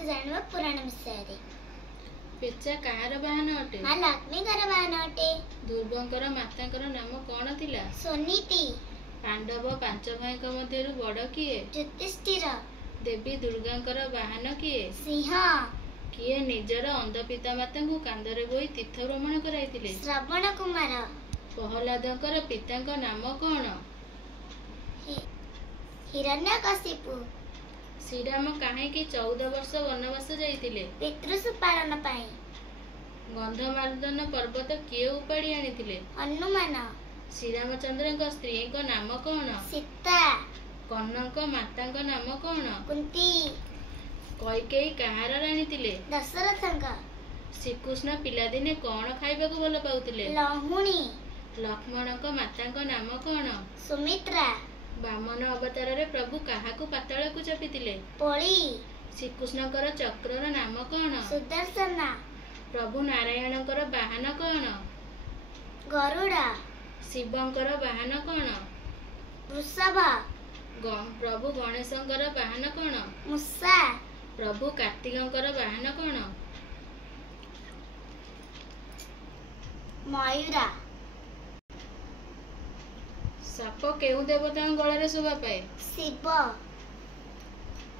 आसंतु जानिबा पुराण विषय। पेचा काହାର बाहन अटे? मां लक्ष्मीकर बाहन अटे। ध्रुवंकर मातांकर नाम कौन थिला? सुनीति। पांडव 5 भाईक मध्यरु बड़ किए? युधिष्ठिर। देवी दुर्गांकर बाहन किए? सिंह। किए निजर अंध पिता माता को कांदरे बोई तीर्थ भ्रमण कराइथिले? श्रवण कुमार। प्रहलादंकर पितांक नाम कौन? हिरण्यकशिपु। श्रीराम काहेकि 14 वर्ष वनवास जाइथिले? पितृसु पालन पाई। गंधमार्दन पर्वत किए उपाड़ी आनिथिले? हनुमान। श्रीरामचंद्रଙ୍କ स्त्रीଙ୍କ नाम कौन? सीता। कन्नଙ୍କ मातांक नाम कौन? कुंती। कैकेयी काहार राणी थिले? दशरथंक। श्रीकृष्ण पिलादिने कौन खाइबाकु भल पाउथिले? लहुणी। लक्ष्मणଙ୍କ मातांक नाम कौन? सुमित्रा। वामन अवतार रे प्रभु काहाकु पाताळकु चापिथिले? पोली। श्रीकृष्णकर चक्रर नाम कौन? सुदर्शन। प्रभु नारायणकर बाहन कौन? गरुड़। शिवंकर बाहन कौन? वृषभ। प्रभु गणेशंकर बाहन कौन? मूषा। प्रभु कार्तिकंकर बाहन कौन? मयूर। साप केउ देवता गलारे शोभा पाए? शिव।